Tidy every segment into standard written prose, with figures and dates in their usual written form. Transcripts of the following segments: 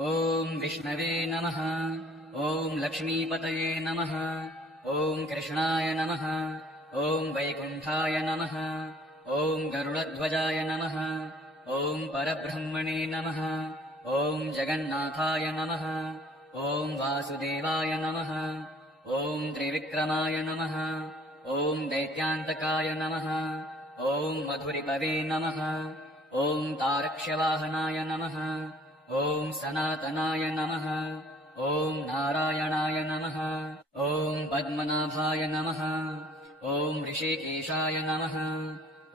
ॐ विष्णवे नमः। ॐ लक्ष्मीपतये नमः। ॐ कृष्णाय नमः। ॐ वैकुण्ठाय नमः। ॐ गरुडध्वजाय नमः। ॐ परब्रह्मणे नमः। ॐ जगन्नाथाय नमः। ॐ वासुदेवाय नमः। ॐ त्रिविक्रमाय नमः। ॐ दैत्यान्तकाय नमः। ॐ मधुरिपवे नमः। ॐ तारक्ष्यवाहनाय नमः। ॐ सनातनाय नमः। ॐ नारायणाय नमः। ॐ पद्मनाभाय नमः। ॐ ऋषिकेशाय नमः।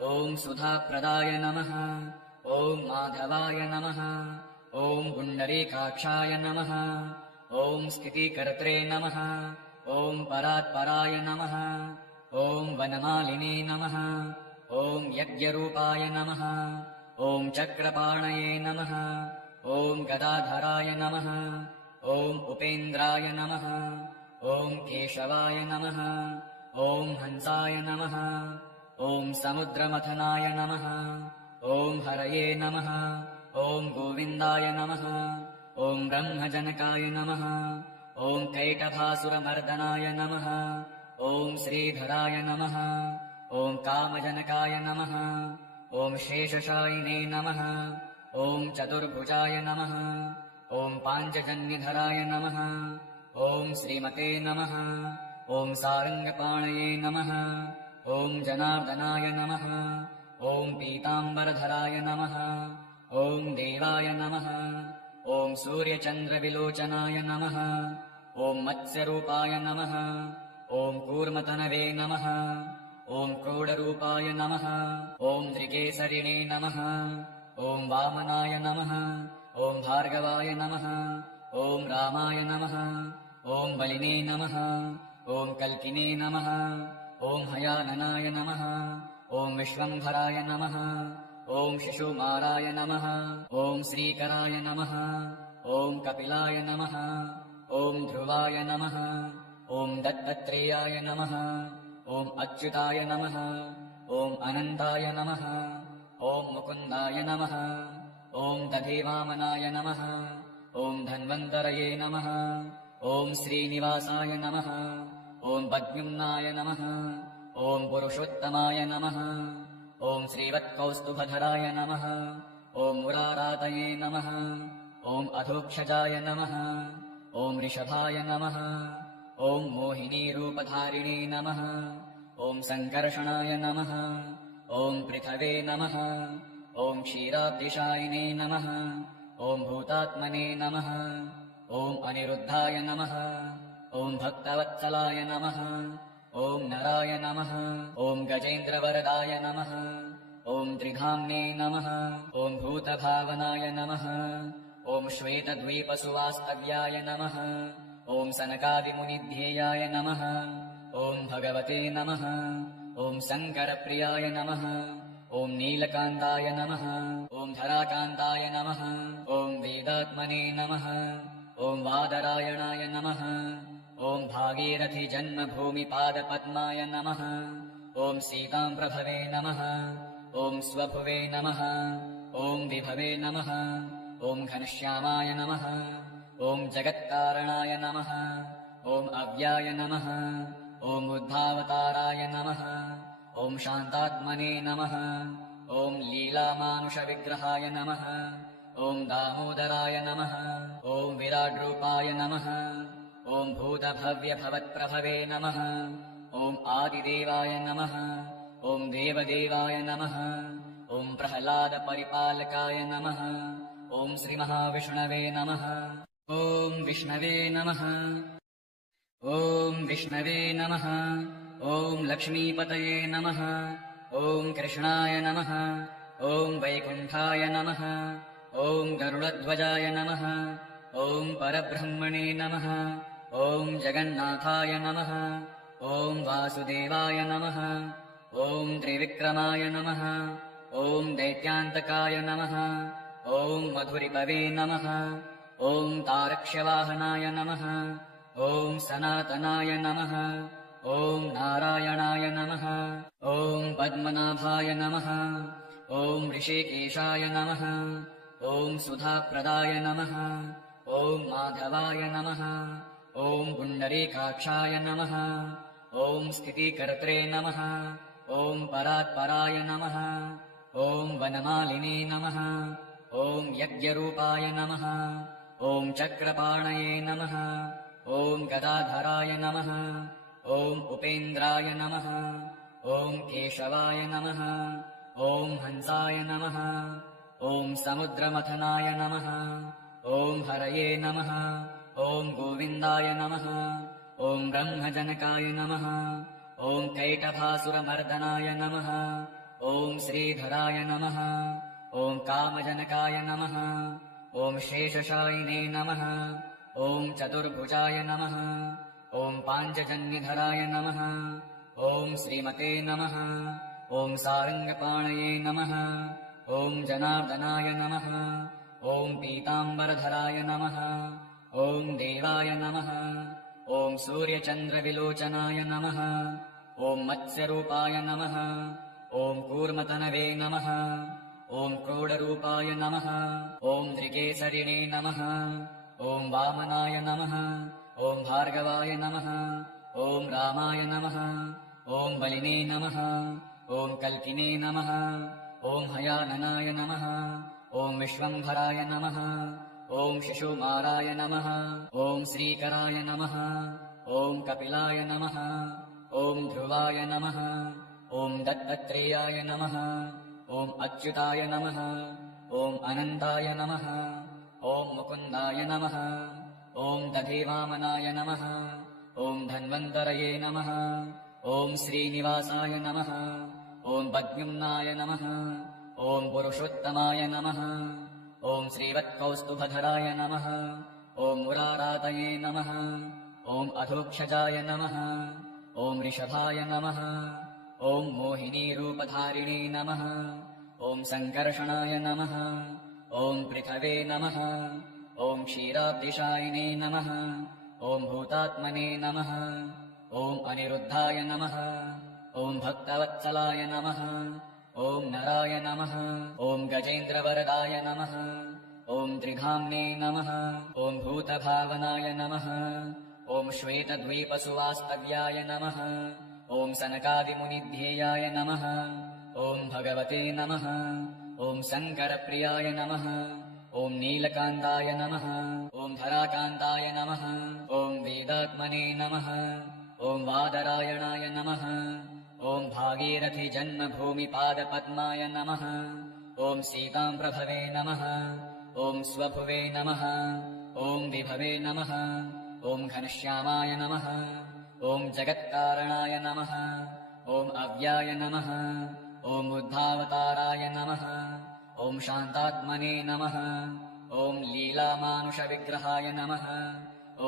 ॐ सुधाप्रदाय नमः। ॐ माधवाय नमः। ॐ पुण्डरीकाक्षाय नमः। ॐ स्थितिकर्त्रे नमः। ॐ परात्पराय नमः। ॐ वनमालिने नमः। ॐ यज्ञरूपाय नमः। ॐ चक्रपाणये नमः। ॐ गदाधराय नमः। ॐ उपेन्द्राय नमः। ॐ केशवाय नमः। ॐ हंसाय नमः। ॐ समुद्रमथनाय नमः। ॐ हरये नमः। ॐ गोविन्दाय नमः। ॐ ब्रह्मजनकाय नमः। ॐ कैटभासुरमर्दनाय नमः। ॐ श्रीधराय नमः। ॐ कामजनकाय नमः। ॐ शेषशायिने नमः। ॐ चतुर्भुजाय नमः। ॐ पाञ्चजन्यधराय नमः। ॐ श्रीमते नमः। ॐ सारङ्गपाणये नमः। ॐ जनार्दनाय नमः। ॐ पीताम्बरधराय नमः। ॐ देवाय नमः। ॐ सूर्यचन्द्रविलोचनाय नमः। ॐ मत्स्यरूपाय नमः। ॐ कूर्मतनवे नमः। ॐ क्रोडरूपाय नमः। ॐ नृकेसरिणे नमः। ॐ वामनाय नमः। ॐ भार्गवाय नमः। ॐ रामाय नमः। ॐ बलिने नमः। ॐ कल्किने नमः। ॐ हयाननाय नमः। ॐ विश्वम्भराय नमः। ॐ शिशुमाराय नमः। ॐ श्रीकराय नमः। ॐ कपिलाय नमः। ॐ ध्रुवाय नमः। ॐ दत्तात्रेयाय नमः। ॐ अच्युताय नमः। ॐ अनन्ताय नमः। ॐ मुकुन्दाय नमः। ॐ दधिवामनाय नमः। ॐ धन्वन्तरये नमः। ॐ श्रीनिवासाय नमः। ॐ पद्म्युम्नाय नमः। ॐ पुरुषोत्तमाय नमः। ॐ श्रीवत्कौस्तुभधराय नमः। ॐ मुरारातये नमः। ॐ अधोक्षजाय नमः। ॐ ऋषभाय नमः। ॐ मोहिनीरूपधारिणे नमः। ॐ सङ्कर्षणाय नमः। ॐ पृथवे नमः। ॐ क्षीराब्धिशायिने नमः। ॐ भूतात्मने नमः। ॐ अनिरुद्धाय नमः। ॐ भक्तवत्सलाय नमः। ॐ नराय नमः। ॐ गजेन्द्रवरदाय नमः। ॐ त्रिधाम्ने नमः। ॐ भूतभावनाय नमः। ॐ श्वेतद्वीपसुवास्तव्याय नमः। ॐ सनकादिमुनिध्येयाय नमः। ॐ भगवते नमः। ॐ शङ्करप्रियाय नमः। ॐ नीलकान्ताय नमः। ॐ धराकान्ताय नमः। ॐ वेदात्मने नमः। ॐ वादरायणाय नमः। ॐ भागीरथीजन्मभूमिपादपद्माय नमः। ॐ सीताम्प्रभवे नमः। ॐ स्वभुवे नमः। ॐ विभवे नमः। ॐ घनश्यामाय नमः। ॐ जगत्कारणाय नमः। ॐ अव्याय नमः। ॐ बुद्धावताराय नमः। ॐ शान्तात्मने नमः। ॐ लीलामानुषविग्रहाय नमः। ॐ दामोदराय नमः। ॐ विराड्रूपाय नमः। ॐ भूतभव्यभवत्प्रभवे नमः। ॐ आदिदेवाय नमः। ॐ देवदेवाय नमः। ॐ प्रह्लादपरिपालकाय नमः। ॐ श्रीमहाविष्णवे नमः। ॐ विष्णवे नमः। ॐ विष्णवे नमः। ॐ लक्ष्मीपतये नमः। ॐ कृष्णाय नमः। ॐ वैकुण्ठाय नमः। ॐ गरुडध्वजाय नमः। ॐ परब्रह्मणे नमः। ॐ जगन्नाथाय नमः। ॐ वासुदेवाय नमः। ॐ त्रिविक्रमाय नमः। ॐ दैत्यान्तकाय नमः। ॐ मधुरिपवे नमः। ॐ तारक्ष्यवाहनाय नमः। ॐ सनातनाय नमः। ॐ नारायणाय नमः। ॐ पद्मनाभाय नमः। ॐ ऋषिकेशाय नमः। ॐ सुधाप्रदाय नमः। ॐ माधवाय नमः। ॐ पुण्डरीकाक्षाय नमः। ॐ स्थितिकर्त्रे नमः। ॐ परात्पराय नमः। ॐ वनमालिने नमः। ॐ यज्ञरूपाय नमः। ॐ चक्रपाणये नमः। ॐ गदाधराय नमः। ॐ उपेन्द्राय नमः। ॐ केशवाय नमः। ॐ हंसाय नमः। ॐ समुद्रमथनाय नमः। ॐ हरये नमः। ॐ गोविन्दाय नमः। ॐ ब्रह्मजनकाय नमः। ॐ कैटभासुरमर्दनाय नमः। ॐ श्रीधराय नमः। ॐ कामजनकाय नमः। ॐ शेषशायिने नमः। ॐ चतुर्भुजाय नमः। ॐ पाञ्चजन्यधराय नमः। ॐ श्रीमते नमः। ॐ सारङ्गपाणये नमः। ॐ जनार्दनाय नमः। ॐ पीताम्बरधराय नमः। ॐ देवाय नमः। ॐ सूर्यचन्द्रविलोचनाय नमः। ॐ मत्स्यरूपाय नमः। ॐ कूर्मतनवे नमः। ॐ क्रोडरूपाय नमः। ॐ त्रिकेसरिणे नमः। ॐ वामनाय नमः। ॐ भार्गवाय नमः। ॐ रामाय नमः। ॐ बलिने नमः। ॐ कल्किने नमः। ॐ हयाननाय नमः। ॐ विश्वम्भराय नमः। ॐ शिशुमाराय नमः। ॐ श्रीकराय नमः। ॐ कपिलाय नमः। ॐ ध्रुवाय नमः। ॐ दत्तात्रेयाय नमः। ॐ अच्युताय नमः। ॐ अनन्ताय नमः। ॐ मुकुन्दाय नमः। ॐ दधिवामनाय नमः। ॐ धन्वन्तरये नमः। ॐ श्रीनिवासाय नमः। ॐ पद्युम्नाय नमः। ॐ पुरुषोत्तमाय नमः। ॐ श्रीवत्कौस्तुभधराय नमः। ॐ मुरारातये नमः। ॐ अधोक्षजाय नमः। ॐ ऋषभाय नमः। ॐ मोहिनीरूपधारिणे नमः। ॐ सङ्कर्षणाय नमः। ॐ पृथवे नमः। ॐ क्षीराब्धिशायिने नमः। ॐ भूतात्मने नमः। ॐ अनिरुद्धाय नमः। ॐ भक्तवत्सलाय नमः। ॐ नराय नमः। ॐ गजेन्द्रवरदाय नमः। ॐ त्रिधाम्ने नमः। ॐ भूतभावनाय नमः। ॐ श्वेतद्वीपसुवास्तव्याय नमः। ॐ सनकादिमुनिध्येयाय नमः। ॐ भगवते नमः। ॐ शङ्करप्रियाय नमः। ॐ नीलकान्ताय नमः। ॐ धराकान्ताय नमः। ॐ वेदात्मने नमः। ॐ वादरायणाय नमः। ॐ भागीरथि जन्मभूमिपादपद्माय नमः। ॐ सीताम्प्रभवे नमः। ॐ स्वभुवे नमः। ॐ विभवे नमः। ॐ घनश्यामाय नमः। ॐ जगत्कारणाय नमः। ॐ अव्याय नमः। ॐ बुद्धावताराय नमः। ॐ शान्तात्मने नमः। ॐ लीलामानुषविग्रहाय नमः।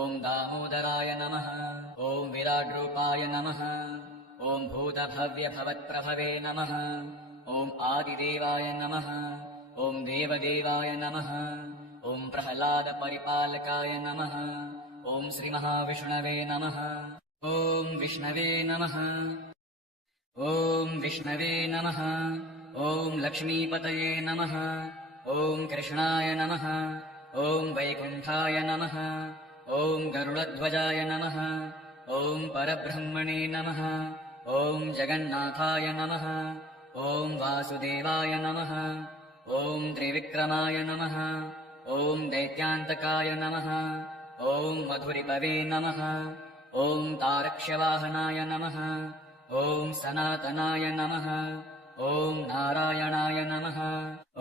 ॐ दामोदराय नमः। ॐ विराड्रूपाय नमः। ॐ भूतभव्यभवत्प्रभवे नमः। ॐ आदिदेवाय नमः। ॐ देवदेवाय नमः। ॐ प्रह्लादपरिपालकाय नमः। ॐ श्रीमहाविष्णवे नमः। ॐ विष्णवे नमः। ॐ विष्णवे नमः। ॐ लक्ष्मीपतये नमः। ॐ कृष्णाय नमः। ॐ वैकुण्ठाय नमः। ॐ गरुडध्वजाय नमः। ॐ परब्रह्मणे नमः। ॐ जगन्नाथाय नमः। ॐ वासुदेवाय नमः। ॐ त्रिविक्रमाय नमः। ॐ दैत्यान्तकाय नमः। ॐ मधुरिपवे नमः। ॐ तारक्ष्यवाहनाय नमः। ॐ सनातनाय नमः। ॐ नारायणाय नमः।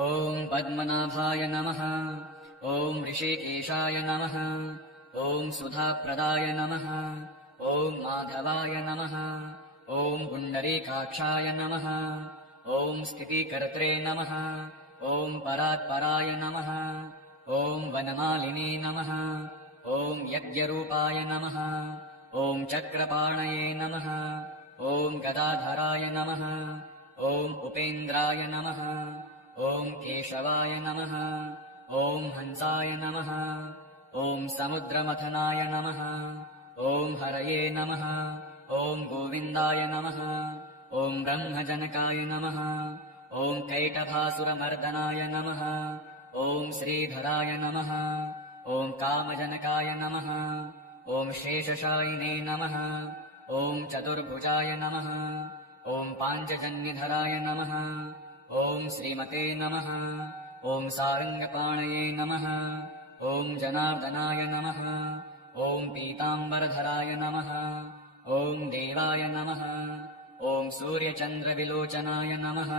ॐ पद्मनाभाय नमः। ॐ ऋषिकेशाय नमः। ॐ सुधाप्रदाय नमः। ॐ माधवाय नमः। ॐ पुण्डरीकाक्षाय नमः। ॐ स्थितिकर्त्रे नमः। ॐ परात्पराय नमः। ॐ वनमालिने नमः। ॐ यज्ञरूपाय नमः। ॐ चक्रपाणये नमः। ॐ गदाधराय नमः। ॐ उपेन्द्राय नमः। ॐ केशवाय नमः। ॐ हंसाय नमः। ॐ समुद्रमथनाय नमः। ॐ हरये नमः। ॐ गोविन्दाय नमः। ॐ ब्रह्मजनकाय नमः। ॐ कैटभासुरमर्दनाय नमः। ॐ श्रीधराय नमः। ॐ कामजनकाय नमः। ॐ शेषशायिने नमः। ॐ चतुर्भुजाय नमः। ॐ पाञ्चजन्यधराय नमः। ॐ श्रीमते नमः। ॐ सारङ्गपाणये नमः। ॐ जनार्दनाय नमः। ॐ पीताम्बरधराय नमः। ॐ देवाय नमः। ॐ सूर्यचन्द्रविलोचनाय नमः।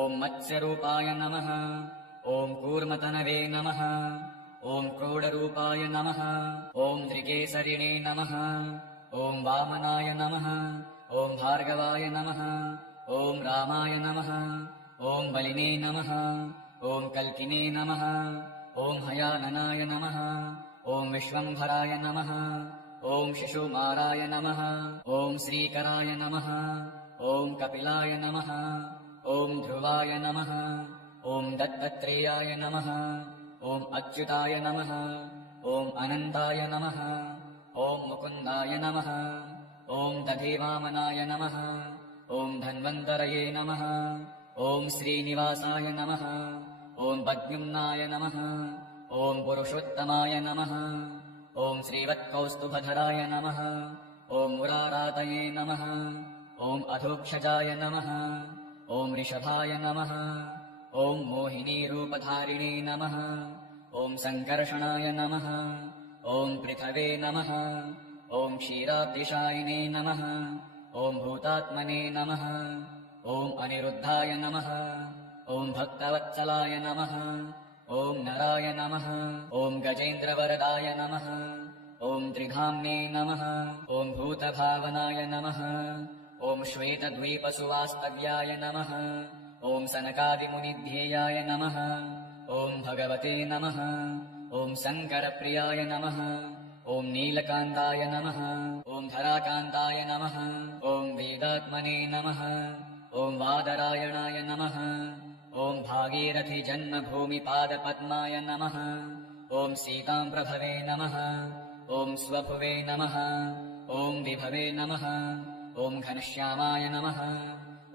ॐ मत्स्यरूपाय नमः। ॐ कूर्मतनवे नमः। ॐ क्रोडरूपाय नमः। ॐ त्रिकेसरिणे नमः। ॐ वामनाय नमः। ॐ भार्गवाय नमः। ॐ रामाय नमः। ॐ बलिने नमः। ॐ कल्किने नमः। ॐ हयाननाय नमः। ॐ विश्वम्भराय नमः। ॐ शिशुमाराय नमः। ॐ श्रीकराय नमः। ॐ कपिलाय नमः। ॐ ध्रुवाय नमः। ॐ दत्तात्रेयाय नमः। ॐ अच्युताय नमः। ॐ अनन्ताय नमः। ॐ मुकुन्दाय नमः। ॐ दधिवामनाय नमः। ॐ धन्वन्तरये नमः। ॐ श्रीनिवासाय नमः। ॐ पद्युम्नाय नमः। ॐ पुरुषोत्तमाय नमः। ॐ श्रीवत्कौस्तुभधराय नमः। ॐ मुरारातये नमः। ॐ अधोक्षजाय नमः। ॐ ऋषभाय नमः। ॐ मोहिनीरूपधारिणे नमः। ॐ सङ्कर्षणाय नमः। ॐ पृथवे नमः। ॐ क्षीराब्धिशायिने नमः। ॐ भूतात्मने नमः। ॐ अनिरुद्धाय नमः। ॐ भक्तवत्सलाय नमः। ॐ नराय नमः। ॐ गजेन्द्रवरदाय नमः। ॐ त्रिधाम्ने नमः। ॐ भूतभावनाय नमः। ॐ श्वेतद्वीपसुवास्तव्याय नमः। ॐ सनकादिमुनिध्येयाय नमः। ॐ भगवते नमः। ॐ शङ्करप्रियाय नमः। ॐ नीलकान्ताय नमः। ॐ धराकान्ताय नमः। ॐ वेदात्मने नमः। ॐ वादरायणाय नमः। ॐ भागीरथि जन्मभूमिपादपद्माय नमः। ॐ सीताम्प्रभवे नमः। ॐ स्वभुवे नमः। ॐ विभवे नमः। ॐ घनश्यामाय नमः।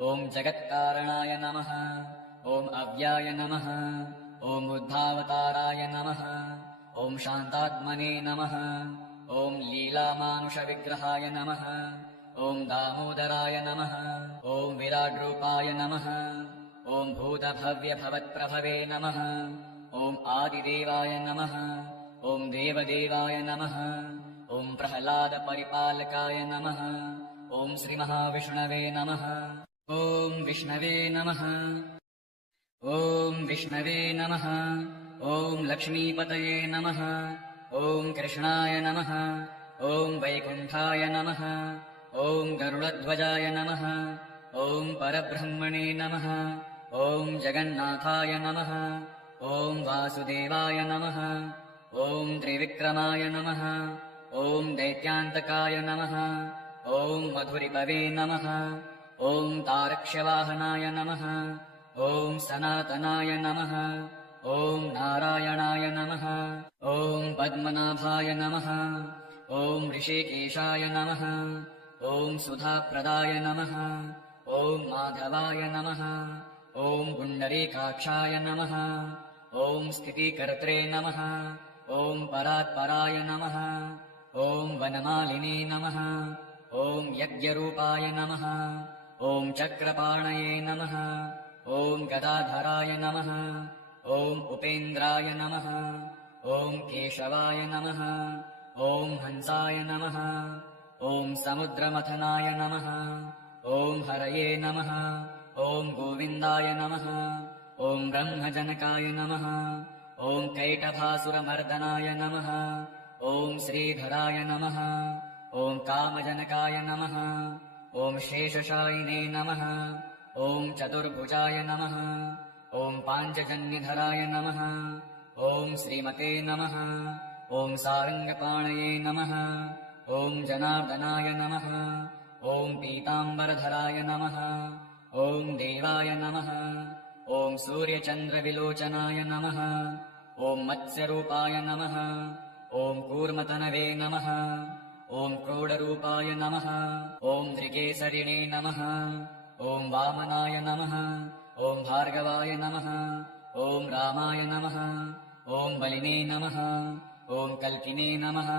ॐ जगत्कारणाय नमः। ॐ अव्याय नमः। ॐ बुद्धावताराय नमः। ॐ शान्तात्मने नमः। ॐ लीलामानुषविग्रहाय नमः। ॐ दामोदराय नमः। ॐ विराड्रूपाय नमः। ॐ भूतभव्यभवत्प्रभवे नमः। ॐ आदिदेवाय नमः। ॐ देवदेवाय नमः। ॐ प्रह्लादपरिपालकाय नमः। ॐ श्रीमहाविष्णवे नमः। ॐ विष्णवे नमः। ॐ विष्णवे नमः। ॐ लक्ष्मीपतये नमः। ॐ कृष्णाय नमः। ॐ वैकुण्ठाय नमः। ॐ गरुडध्वजाय नमः। ॐ परब्रह्मणे नमः। ॐ जगन्नाथाय नमः। ॐ वासुदेवाय नमः। ॐ त्रिविक्रमाय नमः। ॐ दैत्यान्तकाय नमः। ॐ मधुरिपवे नमः। ॐ तारक्ष्यवाहनाय नमः। ॐ सनातनाय नमः। ॐ नारायणाय नमः। ॐ पद्मनाभाय नमः। ॐ ऋषिकेशाय नमः। ॐ सुधाप्रदाय नमः। ॐ माधवाय नमः। ॐ पुण्डरीकाक्षाय नमः। ॐ स्थितिकर्त्रे नमः। ॐ परात्पराय नमः। ॐ वनमालिने नमः। ॐ यज्ञरूपाय नमः। ॐ चक्रपाणये नमः। ॐ गदाधराय नमः। ॐ उपेन्द्राय नमः। ॐ केशवाय नमः। ॐ हंसाय नमः। ॐ समुद्रमथनाय नमः। ॐ हरये नमः। ॐ गोविन्दाय नमः। ॐ ब्रह्मजनकाय नमः। ॐ कैटभासुरमर्दनाय नमः। ॐ श्रीधराय नमः। ॐ कामजनकाय नमः। ॐ शेषशायिने नमः। ॐ चतुर्भुजाय नमः। ॐ पाञ्चजन्यधराय नमः। ॐ श्रीमते नमः। ॐ सारङ्गपाणये नमः। ॐ जनार्दनाय नमः। ॐ पीताम्बरधराय नमः। ॐ देवाय नमः। ॐ सूर्यचन्द्रविलोचनाय नमः। ॐ मत्स्यरूपाय नमः। ॐ कूर्मतनवे नमः। ॐ क्रोडरूपाय नमः। ॐ त्रिकेसरिणे नमः। ॐ वामनाय नमः। ॐ भार्गवाय नमः। ॐ रामाय नमः। ॐ बलिने नमः ॐ कल्किने नमः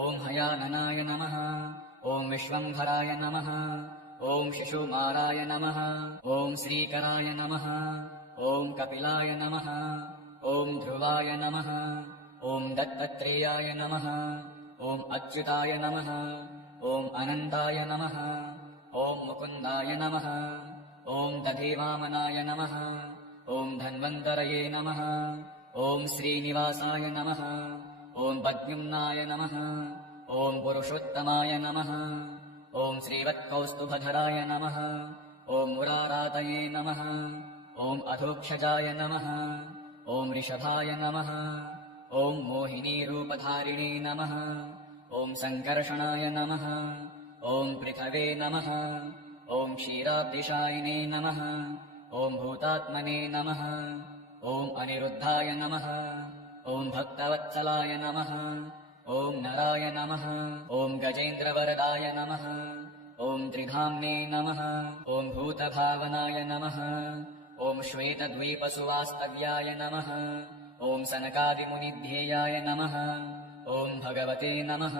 ॐ हयाननाय नमः ॐ विश्वम्भराय नमः ॐ शिशुमाराय नमः ॐ श्रीकराय नमः ॐ कपिलाय नमः ॐ ध्रुवाय नमः ॐ दत्तात्रेयाय नमः ॐ अच्युताय नमः ॐ अनन्ताय नमः ॐ मुकुन्दाय नमः ॐ दधिवामनाय नमः ॐ धन्वन्तरये नमः ॐ श्रीनिवासाय नमः ॐ पद्युम्नाय नमः ॐ पुरुषोत्तमाय नमः ॐ श्रीवत्कौस्तुभधराय नमः ॐ मुरारातये नमः ॐ अधोक्षजाय नमः ॐ ऋषभाय नमः ॐ मोहिनीरूपधारिणे नमः ॐ सङ्कर्षणाय नमः ॐ पृथवे नमः ॐ क्षीराब्धिशायिने नमः ॐ भूतात्मने नमः ॐ अनिरुद्धाय नमः ॐ भक्तवत्सलाय नमः ॐ नराय नमः ॐ गजेन्द्रवरदाय नमः ॐ त्रिधाम्ने नमः ॐ भूतभावनाय नमः ॐ श्वेतद्वीपसुवास्तव्याय नमः ॐ सनकादिमुनिध्येयाय नमः ॐ भगवते नमः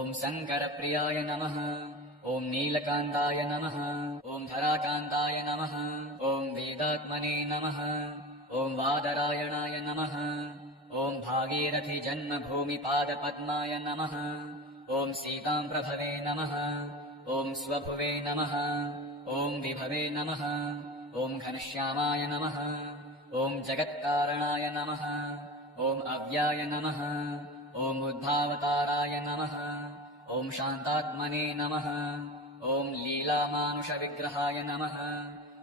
ॐ शङ्करप्रियाय नमः ॐ नीलकान्ताय नमः ॐ धराकान्ताय नमः ॐ वेदात्मने नमः ॐ वादरायणाय नमः ॐ भागीरथीजन्मभूमिपादपद्माय नमः ॐ सीताम्प्रभवे नमः ॐ स्वभुवे नमः ॐ विभवे नमः ॐ घनश्यामाय नमः ॐ जगत्कारणाय नमः ॐ अव्याय नमः ॐ बुद्धावताराय नमः ॐ शान्तात्मने नमः ॐ लीलामानुषविग्रहाय नमः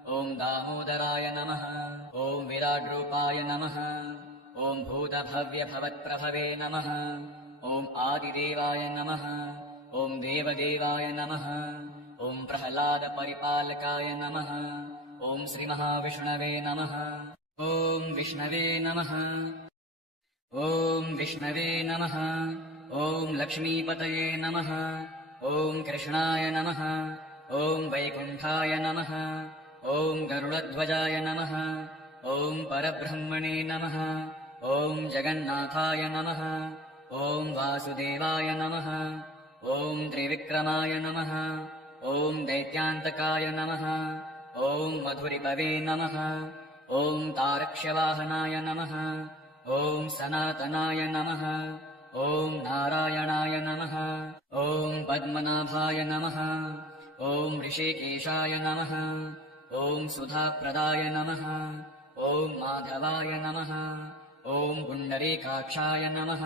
ॐ दामोदराय नमः ॐ विराड्रूपाय नमः ॐ भूतभव्यभवत्प्रभवे नमः ॐ आदिदेवाय नमः ॐ देवदेवाय नमः ॐ प्रह्लादपरिपालकाय नमः ॐ श्रीमहाविष्णवे नमः ॐ विष्णवे नमः ॐ विष्णवे नमः ॐ लक्ष्मीपतये नमः ॐ कृष्णाय नमः ॐ वैकुण्ठाय नमः ॐ गरुडध्वजाय नमः ॐ परब्रह्मणे नमः ॐ जगन्नाथाय नमः ॐ वासुदेवाय नमः ॐ त्रिविक्रमाय नमः ॐ दैत्यान्तकाय नमः ॐ मधुरिपवे नमः ॐ तारक्ष्यवाहनाय नमः ॐ सनातनाय नमः ॐ नारायणाय नमः ॐ पद्मनाभाय नमः ॐ ऋषिकेशाय नमः ॐ सुधाप्रदाय नमः ॐ माधवाय नमः ॐ पुण्डरीकाक्षाय नमः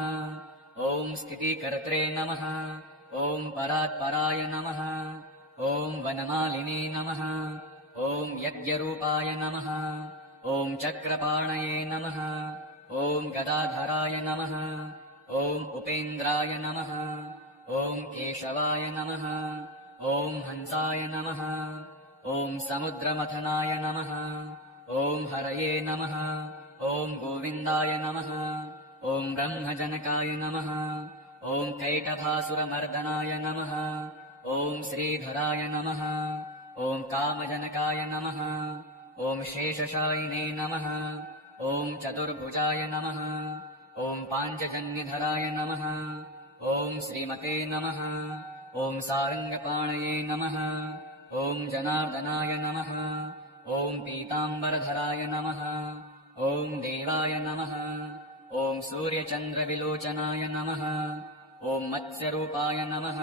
ॐ स्थितिकर्त्रे नमः ॐ परात्पराय नमः ॐ वनमालिने नमः ॐ यज्ञरूपाय नमः ॐ चक्रपाणये नमः ॐ गदाधराय नमः ॐ उपेन्द्राय नमः ॐ केशवाय नमः ॐ हंसाय नमः ॐ समुद्रमथनाय नमः ॐ हरये नमः ॐ गोविन्दाय नमः ॐ ब्रह्मजनकाय नमः ॐ कैटभासुरमर्दनाय नमः ॐ श्रीधराय नमः ॐ कामजनकाय नमः ॐ शेषशायिने नमः ॐ चतुर्भुजाय नमः ॐ पाञ्चजन्यधराय नमः ॐ श्रीमते नमः ॐ सारङ्गपाणये नमः ॐ जनार्दनाय नमः ॐ पीताम्बरधराय नमः ॐ देवाय नमः ॐ सूर्यचन्द्रविलोचनाय नमः ॐ मत्स्यरूपाय नमः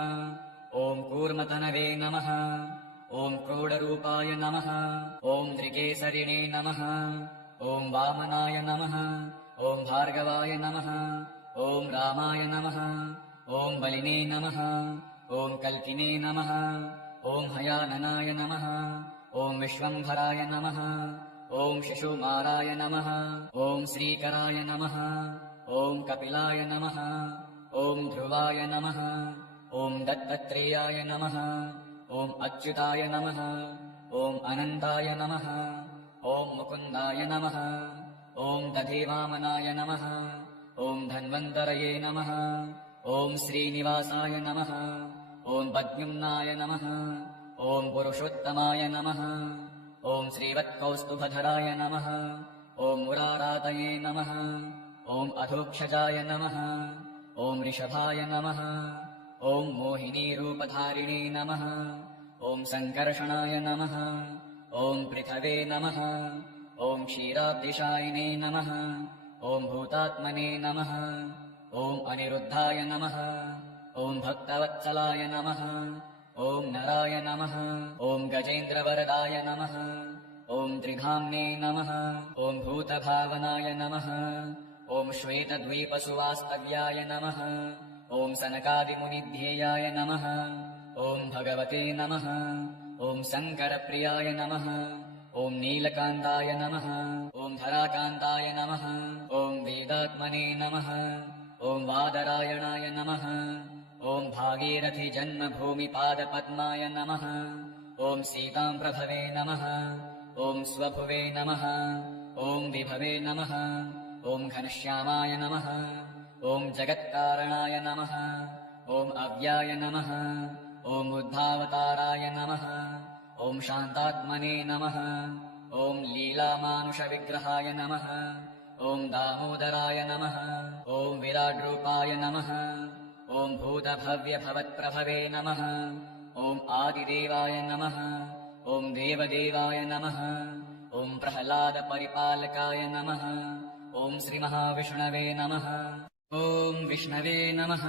ॐ कूर्मतनवे नमः ॐ क्रोडरूपाय नमः ॐ त्रिकेसरिणे नमः ॐ वामनाय नमः ॐ भार्गवाय नमः ॐ रामाय नमः ॐ बलिने नमः ॐ कल्किने नमः ॐ हयाननाय नमः ॐ विश्वम्भराय नमः ॐ शिशुमाराय नमः ॐ श्रीकराय नमः ॐ कपिलाय नमः ॐ ध्रुवाय नमः ॐ दत्तात्रेयाय नमः ॐ अच्युताय नमः ॐ अनन्ताय नमः ॐ मुकुन्दाय नमः ॐ दधिवामनाय नमः ॐ धन्वन्तरये नमः ॐ श्रीनिवासाय नमः ॐ पद्युम्नाय नमः ॐ पुरुषोत्तमाय नमः ॐ श्रीवत्कौस्तुभधराय नमः ॐ मुरारातये नमः ॐ अधोक्षजाय नमः ॐ ऋषभाय नमः ॐ मोहिनीरूपधारिणे नमः ॐ सङ्कर्षणाय नमः ॐ पृथवे नमः ॐ क्षीराब्धिशायिने नमः ॐ भूतात्मने नमः ॐ अनिरुद्धाय नमः ॐ भक्तवत्सलाय नमः ॐ नराय नमः ॐ गजेन्द्रवरदाय नमः ॐ त्रिधाम्ने नमः ॐ भूतभावनाय नमः ॐ श्वेतद्वीपसुवास्तव्याय नमः ॐ सनकादिमुनिध्येयाय नमः ॐ भगवते नमः ॐ शङ्करप्रियाय नमः ॐ नीलकान्ताय नमः ॐ धराकान्ताय नमः ॐ वेदात्मने नमः ॐ वादरायणाय नमः ॐ भागीरथीजन्मभूमिपादपद्माय नमः ॐ सीताम्प्रभवे नमः ॐ स्वभुवे नमः ॐ विभवे नमः ॐ घनश्यामाय नमः ॐ जगत्कारणाय नमः ॐ अव्याय नमः ॐ बुद्धावताराय नमः ॐ शान्तात्मने नमः ॐ लीलामानुषविग्रहाय नमः ॐ दामोदराय नमः ॐ विराड्रूपाय नमः ॐ भूतभव्यभवत्प्रभवे नमः ॐ आदिदेवाय नमः ॐ देवदेवाय नमः ॐ प्रह्लादपरिपालकाय नमः ॐ श्रीमहाविष्णवे नमः ॐ विष्णवे नमः